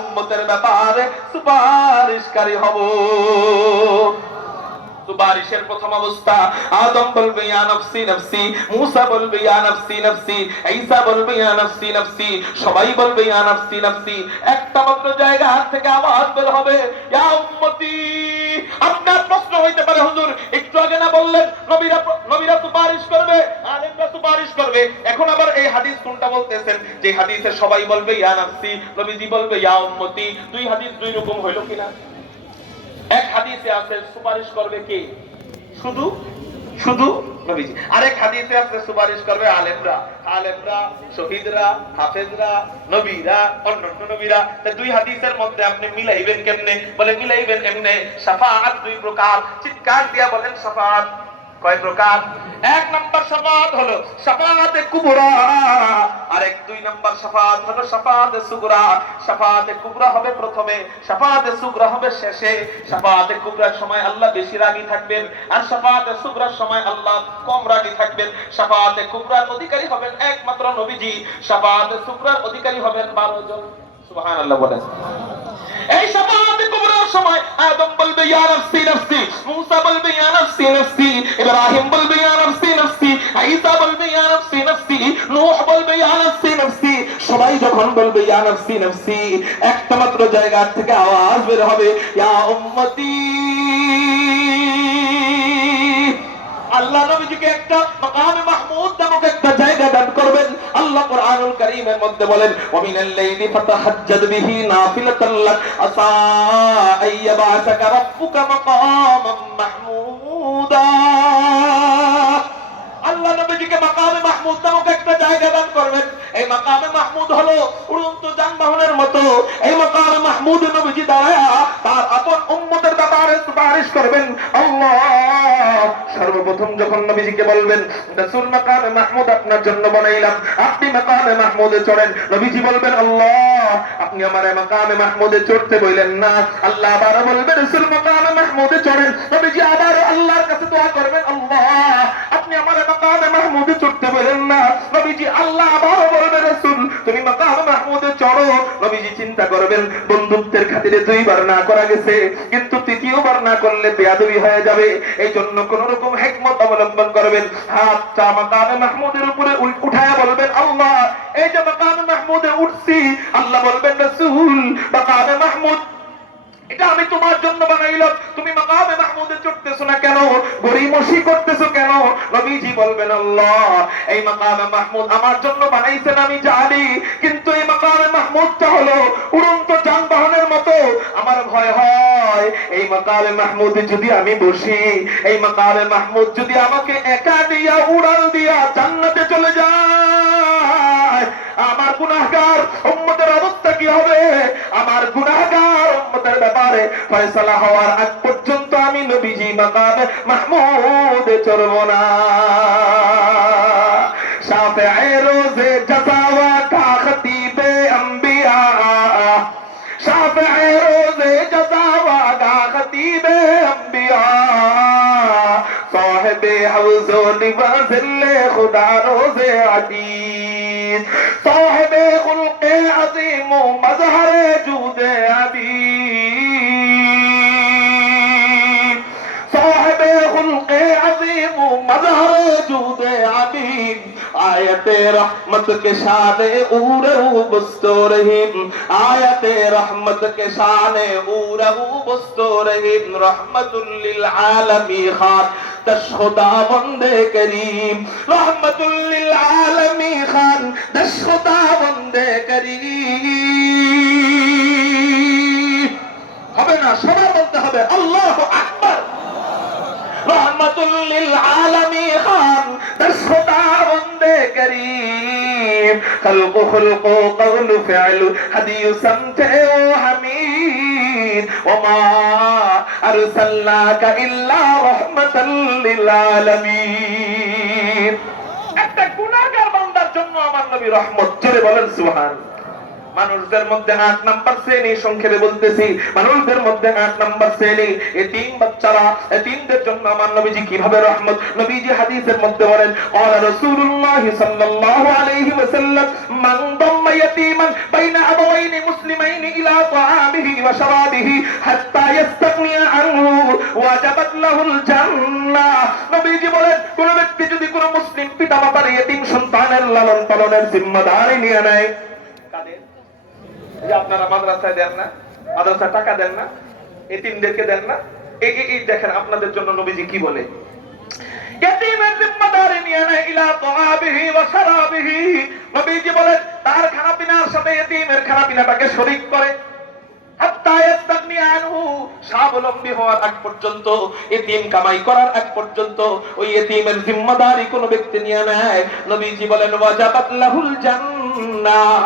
উম্মতের ব্যাপারে সুপারিশকারী হব। সুপারিশের প্রথম অবস্থা, আদম বলবে ইয়া নফসি নফসি, মুসা বলবে ইয়া নফসি নফসি, ঈসা বলবে ইয়া নফসি নফসি, সবাই বলবে ইয়া নফসি নফসি। একটা মাত্র জায়গা থেকে আওয়াজ বের হবে, ইয়া উম্মতি। আপনার প্রশ্ন হইতে পারে, হুজুর একটু আগে না বললেন নবীরা সুপারিশ করবে, আলেমরা সুপারিশ করবে, এখন আবার এই হাদিস কোনটা বলতেছেন যে হাদিসে সবাই বলবে ইয়া নফসি, নবীজি বলবে ইয়া উম্মতি? দুই হাদিস দুই রকম হইল কিনা? এক হাদিসে আছে সুপারিশ করবে কে? শুধু শুধু নবীজি। আরেক হাদিসে আছে সুপারিশ করবে আলেমরা, আলেমরা, শহীদরা, হাফেজরা, নবীরা, অন্যান্য নবীরা। তা দুই হাদিসের মধ্যে আপনি মিলাইবেন কেমনে? বলে মিলাইবেন এমনে, শাফাআত দুই প্রকার। চিৎকার দিয়া বলেন শাফাআত কয় প্রকার? এক নাম্বার শাফাআত হলো শাফাআতে কুবরা, আরেক দুই নাম্বার শাফাআত হলো শাফাআতে সুগরা। শাফাআতে কুবরা হবে প্রথমে, শাফাআতে সুগরা হবে শেষে। শাফাআতে কুবরার সময় আল্লাহ বেশি রাগী থাকবেন, আর শাফাআতে সুগরার সময় আল্লাহ কম রাগী থাকবেন। শাফাআতে কুবরার অধিকারী হবেন একমাত্র নবীজি, শাফাআতে সুগরার অধিকারী হবেন 12 জন। সুবহানাল্লাহ বলেন। এই শাফাআতে কুবরার সময় আদম বলবে ইয়া নফসি নফসি, মুসা বলবে ইয়া নফসি নফসি, ইব্রাহিম বলবে ইয়া নফসি নফসি, ঈসা বলবে ইয়া নফসি নফসি, নূহ বলবে ইয়া নফসি নফসি। সবাই যখন বলবে ইয়া নফসি নফসি, একটা মাত্র জায়গা থেকে আওয়াজ বের হবে, ইয়া উম্মতি। আল্লাহ নবীজিকে একটা মাকামে মাহমুদ নামক একটা জায়গা দান করবেন। আল্লাহ কোরআনুল কারীমের মধ্যে বলেন, ওয়া মিনাল লাইলি ফাতাহাজ্জাদ বিহি নাফিলাতাল লাক আসা আইয়াবাসাকা রাব্বুকা মাকামান মাহমুদা। আল্লাহ নবীজিকে মাকামে মাহমুদ নামক একটা জায়গা দান করবেন। এই মাকামে মাহমুদ হলো উড়ন্ত যানবাহনের মতো। এই মাকামে মাহমুদ নবীজি দাঁড়ায়া তার আপন উম্মতের ব্যাপারে সুপারিশ করবেন। আল্লাহ সর্বপ্রথম যখন নবীজিকে বলবেন, রাসূল মাকামে মাহমুদ আপনার জন্য বানাইলাম, আপনি মাকামে মাহমুদে চড়েন। নবীজি বলবেন, আল্লাহ আপনি আমারে মাকামে মাহমুদে চড়তে বললেন না। আল্লাহ আবার বলবেন, রাসূল মাকামে মাহমুদে চড়েন। নবীজি আবার আল্লাহর কাছে দোয়া করবেন, আল্লাহ আপনি আমারে মাকামে মাহমুদে চড়তে বললেন না। নবীজি আল্লাহ আবার বলবেন, রাসূল তুমি মাকামে মাহমুদে চড়ো। নবীজি চিন্তা করবেন, বন্ধুত্বের খাতিরে দুইবার না করা গেছে, কিন্তু তৃতীয়বার না করলে বেয়াদবি হয়ে যাবে। এই জন্য কোন রকম হিকমত অবলম্বন করবেন। হাতটা মাকামে মাহমুদের উপরে উঠায়া বলবেন, আল্লাহ এই যে মাকামে মাহমুদে উঠছি, আল্লাহ বলবেন, রাসূল মাকামে মাহমুদ এটা আমি তোমার জন্য বানাইলাম, তুমি মাকামে মাহমুদে চড়তেছো না কেন? গরিমসি করতেছো কেন? নবীজি বলবেন, আল্লাহ এই মাকামে মাহমুদ আমার জন্য বানাইছেন আমি জানি, কিন্তু এই মাকামে মাহমুদটা হলো উড়ন্ত যানবাহনের মতো। আমার ভয় হয় এই মাকামে মাহমুদে যদি আমি বসি, এই মাকামে মাহমুদ যদি আমাকে একা দিয়া উড়াল দিয়া জান্নাতে চলে যায়, আমার গুনাহগার উম্মতের অবস্থা কি হবে? আমার গুনাহগার উম্মতের ব্যাপারে ফয়সালা হওয়ার আগ পর্যন্ত আমি নবীজি মাকামে মাহমুদে চড়ব না। শাফিঈ রোজে জাযা ওয়া খতিবে আম্বিয়া, শাফিঈ রোজে জাযা ওয়া খতিবে আম্বিয়া, সাহেবে হাউজ ও লিবাসিল্লে খুদা রোজে আদিদ, সাহেবে খুলকে আযীম ও মজহরে জুদে আবিদ, সাহেবে খুলকে আযীম ও মজহরে জুদে আবিদ, आयते रहमत के शाने उरहू बस्तो रहीम, आयते रहमत के शाने उरहू बस्तो रहीम, रहमतुल लिल आलमी खान दश खुदा बंदे करीम, रहमतुल लिल आलमी खान दश खुदा बंदे करीम। হবে না, সবাই বলতে হবে আল্লাহু আকবার। रहमतुल लिल आलमी खान दश खुदा बंदे करीम, खल्क़ु खुल्क़ु क़ौलु फ़िअलु हदीयु समते ओ हमीद, वमा अरसलनाका इल्ला रहमतल लिल आलमीन। একটা গুনাহগার বান্দার জন্য আমার নবী রহমত। জোরে বলেন সুবহানাল্লাহ। মানুষদের মধ্যে 8 নাম্বার শ্রেণী, সংক্ষেপে বলতেছি, মানুষদের মধ্যে 8 নাম্বার শ্রেণী এতিম বাচ্চারা। এতিমদের জন্য আমার নবীজি কিভাবে রহমত, নবীজি হাদিসের মধ্যে বলেন, ক্বালা রাসূলুল্লাহ সাল্লাল্লাহু আলাইহি ওয়াসাল্লাম, মান দাম্মা ইয়াতীমান বাইনা আবাওয়াইনি মুসলিমাইনি ইলা তাআমিহি ওয়া শারাবিহি হাত্তা ইয়াস্তাগনিয়া আনহু ওয়াজাবাত লাহুল জান্নাহ। নবীজি বলেন, কোন ব্যক্তি যদি কোন মুসলিম পিতামাতার এতিম সন্তানের লালন পালনের জিম্মাদারি নিয়ে নেয়, কাদের? যে আপনারা মাদ্রাসায় দেন না, মাদ্রাসায় টাকা দেন না, এতিমদেরকে দেন না, এই দেখেন আপনাদের জন্য নবীজি কি বলে, এতিমের জিম্মাদারি নিয়ে নেয় ইলা তাআবিহি ওয়া শারাবিহি। নবীজি বলেন, তার খানাপিনার সাথে এতিমের খানাপিনাটাকে শরীক করে, হাত্তা ইয়াস্তাগনিয়া আনহু, স্বাবলম্বী হওয়ার আগ পর্যন্ত, এতিম কামাই করার আগ পর্যন্ত ওই এতিমের জিম্মাদারি কোন ব্যক্তি নিয়ে নেয়, নবীজি বলেন ওয়াজাবাত লাহুল জান্নাহ,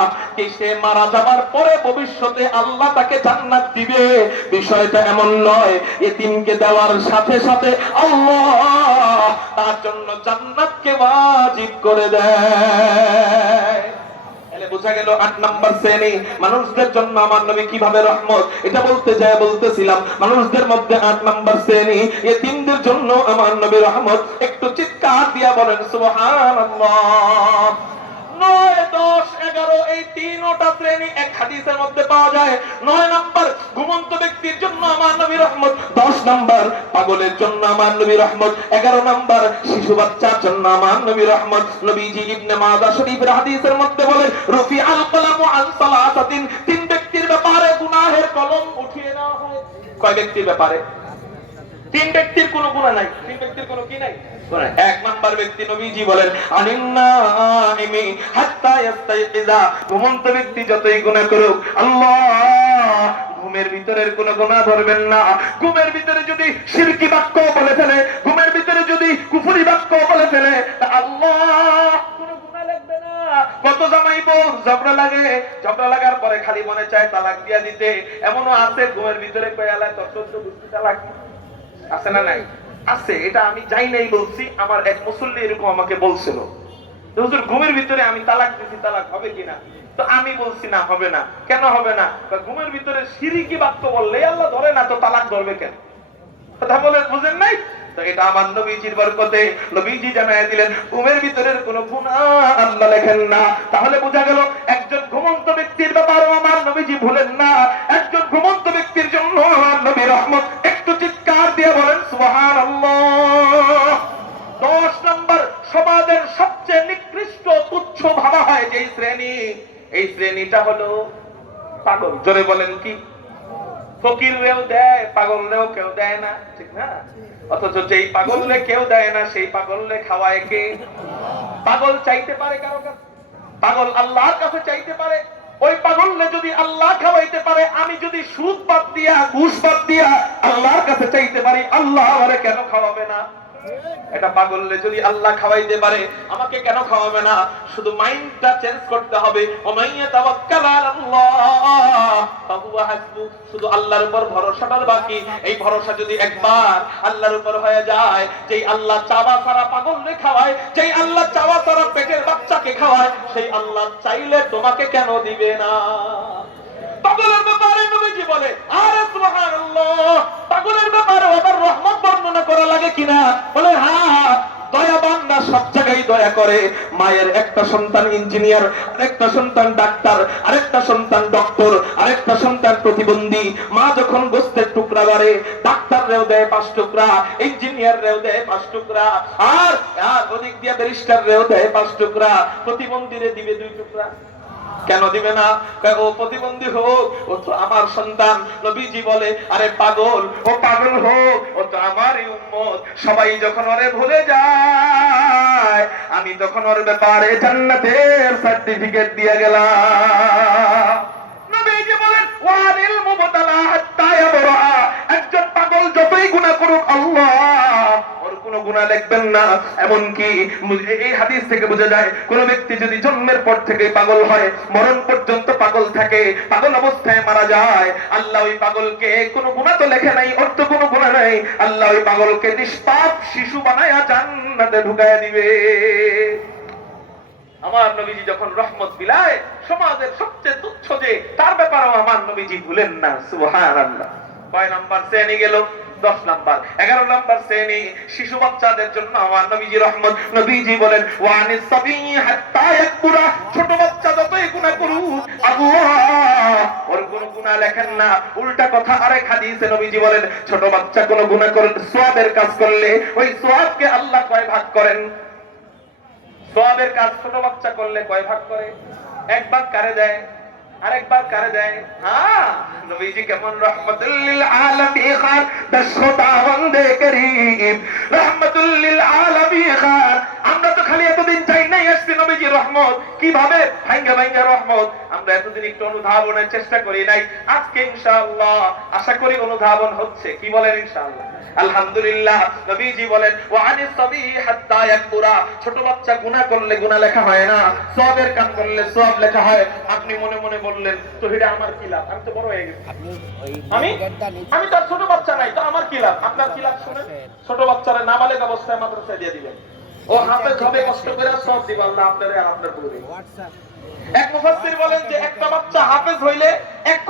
সে মারা যাবার পরে ভবিষ্যতে আল্লাহ তাকে জান্নাত দিবে। বিষয়টা এমন নয়, এতিমকে দেওয়ার সাথে সাথে আল্লাহ তার জন্য জান্নাতকে ওয়াজিব করে দেয়। বোঝা গেল 8 নাম্বার শ্রেণী মানুষদের জন্য আমার নবী কিভাবে রহমত। এটা বলতে যায় বলতেছিলাম, মানুষদের মধ্যে 8 নাম্বার শ্রেণী এতিমদের জন্য আমার নবী রহমত। একটু চিৎকার দিয়া বলেন সুবহানাল্লাহ। 9, 10, 11 এই তিনটা শ্রেণী এক হাদিসের মধ্যে পাওয়া যায়। 9 নাম্বার ঘুমন্ত ব্যক্তির জন্য আমার নবী রহমত, 10 নাম্বার পাগলের জন্য আমার নবী রহমত, 11 নাম্বার শিশু বাচ্চার জন্য আমার নবী রহমত। নবীজি ইবনে মাজাহ শরীফের হাদিসের মধ্যে বলেন, রুফিআল কলামু আন সালাসাতিন, 3 ব্যক্তির ব্যাপারে গুনাহের কলম উঠিয়ে নেওয়া হয়। কয় ব্যক্তির ব্যাপারে? 3 ব্যক্তির কোনো গুনাহ নাই। 3 ব্যক্তির কোনো কি নাই? এক নাম্বার ব্যক্তি নবীজি বলেন, আনিন্নাইমি হাত্তা ইয়াস্তাইকিযা, ঘুমন্ত ব্যক্তি যতই গুনাহ করুক আল্লাহ ঘুমের ভিতরের কোন গুনাহ ধরবেন না। ঘুমের ভিতরে যদি শিরকি বাক্য বলে ফেলে, ঘুমের ভিতরে যদি কুফরি বাক্য বলে ফেলে, আল্লাহ কোন গুনাহ লাগবে না। কত জামাই বউ ঝগড়া লাগে, ঝগড়া লাগার পরে খালি মনে চায় তালাক দিয়া দিতে, এমনও আছে ঘুমের ভিতরে কয়ালা তোর 14 বুঝতে তালাক আছে না নাই? আছে। এটা আমি যাই নাই বলছি, আমার এক মুসল্লি এরকম আমাকে বলছিল, হুজুর ঘুমের ভিতরে আমি তালাক দিছি, তালাক হবে কিনা? তো আমি বলছি না, হবে না। কেন হবে না? ঘুমের ভিতরে শিরকি বাক্য বললে আল্লাহ ধরে না, তো তালাক ধরবে কেন? কথা বলে বুঝেন নাই? তো এটা আমার নবীজির বরকতে নবীজি জানায় দিলেন, ঘুমের ভিতরের কোন গুনাহ আল্লাহ লেখেন না। তাহলে বোঝা গেল একজন ঘুমন্ত ব্যক্তির ব্যাপারও আমার নবীজি ভুলেন না। একজন ঘুমন্ত ব্যক্তির জন্য আমার নবী রহমত। একটু চিৎকার দিয়ে বলেন সুবহানাল্লাহ। 10 নাম্বার সমাজের সবচেয়ে নিকৃষ্ট তুচ্ছ ভাবা হয় যে শ্রেণী, এই শ্রেণীটা হলো পাগল। জোরে বলেন কি? ফকিররেও দেয়, পাগলরেও কেউ দেয় না, ঠিক না? অথচ যেই পাগলরে কেউ দেয় না সেই পাগলরে খাওয়ায় কে? পাগল চাইতে পারে কারো কাছে? পাগল আল্লাহর কাছে চাইতে পারে। ওই পাগলরে যদি আল্লাহ খাওয়াইতে পারে, আমি যদি সুদ বাদ দিয়া ঘুষ বাদ দিয়া আল্লাহর কাছে চাইতে পারি, আল্লাহ আমারে কেন খাওয়াবে না? এটা পাগলরে যদি আল্লাহ খাওয়াইতে পারে, আমাকে কেন খাওয়াবে না? শুধু মাইন্ডটা চেঞ্জ করতে হবে। ওমাইয়া তাওয়াক্কাল আলাল্লাহ ফাহুয়া হাসবু, শুধু আল্লাহর উপর ভরসাটার বাকি। এই ভরসা যদি একবার আল্লাহর উপর হয়ে যায়, যেই আল্লাহ চাওয়া সারা পাগলরে খাওয়ায়, যেই আল্লাহ চাওয়া সারা পেটের বাচ্চাকে খাওয়ায়, সেই আল্লাহ চাইলে তোমাকে কেন দিবে না? পাগলের ব্যাপারে নবীজি বলে, আরে সুবহানাল্লাহ, পাগলের ব্যাপারে আবার রহমত বর্ণনা করা লাগে কিনা? বলে হ্যাঁ, দয়াবান না সব জায়গায় দয়া করে। মায়ের একটা সন্তান ইঞ্জিনিয়ার, আরেকটা সন্তান ডাক্তার, আরেকটা সন্তান ডক্টর, আরেকটা সন্তান প্রতিবন্ধী। মা যখন গোস্তের টুকরা বাড়ে, ডাক্তাররেও দেয় 5 টুকরা, ইঞ্জিনিয়াররেও দেয় 5 টুকরা, আর ওদিক দিয়ে ব্যারিস্টাররেও দেয় 5 টুকরা, প্রতিবন্ধীরে দিবে 2 টুকরা। কেন দিবে না? ও প্রতিবন্ধী হোক, ও তো আমার সন্তান। নবীজি বলে, আরে পাগল, ও পাগল হোক, ও তো আমারই উম্মত। সবাই যখন ওরে ভুলে যায়, আমি তখন ওর ব্যাপারে জান্নাতের সার্টিফিকেট দিয়ে গেলাম। নবীজি বলেন, ওয়ানিল মুবতালা হাত্তা ইয়াবরা, একজন পাগল যতই গুনাহ করুক আল্লাহ ওর কোনো গুনাহ লিখবেন না। এমনকি এই হাদিস থেকে বোঝা যায়, কোন ব্যক্তি যদি জন্মের পর থেকে পাগল হয়, মরণ পর্যন্ত পাগল থাকে, পাগল অবস্থায় মারা যায়, আল্লাহ ওই পাগলকে কোনো গুনাহ তো লেখে নাই, ওর তো কোনো গুনাহ নাই, আল্লাহ ওই পাগলকে নিষ্পাপ শিশু বানায়া জান্নাতে ঢুকায়া দিবে। আমার নবীজি যখন রহমত বিলায় সমাজের সবচেয়ে তুচ্ছ যে তার ব্যাপারেও আমার নবীজি ভুলেন না। সুবহানাল্লাহ। কয় নাম্বার শ্রেণী গেল? 10 নাম্বার। 11 নাম্বার শ্রেণী শিশু বাচ্চাদের জন্য আমার নবীজি রহমত। নবীজি বলেন ওয়ানিস সাবী হাত্তা ইয়াকবুরা, ছোট বাচ্চা যতই গুনাহ করুক আল্লাহ ওর কোনো গুনাহ লেখেন না। উল্টা কথা আরেক হাদিসে নবীজি বলেন ছোট বাচ্চা কোনো গুনাহ করলে, সওয়াবের কাজ করলে ওই সওয়াবকে আল্লাহ কয় ভাগ করেন? সওয়াবের কাজ ছোট বাচ্চা করলে কয় ভাগ করে? এক ভাগ কারে দেয়, আরেকবার কারে দেয়? হ্যাঁ, নবীজি কেমন রহমাতুল লিল আলামিন খান, দশটা বন্দে করিম রহমাতুল লিল আলামিন খান। আমরা তো খালি এতদিন চাই নাই আসছি নবীজি রহমত কিভাবে ভাঙ্গা ভাঙ্গা রহমত, আমরা এতদিন একটু অনুধাবনের চেষ্টা করি নাই। আজকে ইনশাআল্লাহ আশা করি অনুধাবন হচ্ছে। কি বলেন ইনশাআল্লাহ? আলহামদুলিল্লাহ। নবীজি বলেন ওয়ানিস সাবী হাত্তা ইয়াকবুরা, ছোট বাচ্চা গুনাহ করলে গুনাহ লেখা হয় না, সওয়াবের কাজ করলে সওয়াব লেখা হয়। আপনি মনে মনে বললেন তো এটা আমার কি লাভ, আমি তো বড় হয়ে গেছি, আমি তো ছোট বাচ্চা নাই, তো আমার কি লাভ? আপনার কি লাভ শুনেন? ছোট বাচ্চারা নাবালেগ অবস্থায় মাদ্রাসায় দিয়ে দিবেন, ও হাফেজ হবে, কষ্ট করে সব দিবেন আল্লাহ আপনারে আর আপনার পরে। এক মুফাসসির বলেন যে একটা বাচ্চা হাফেজ হইলে এক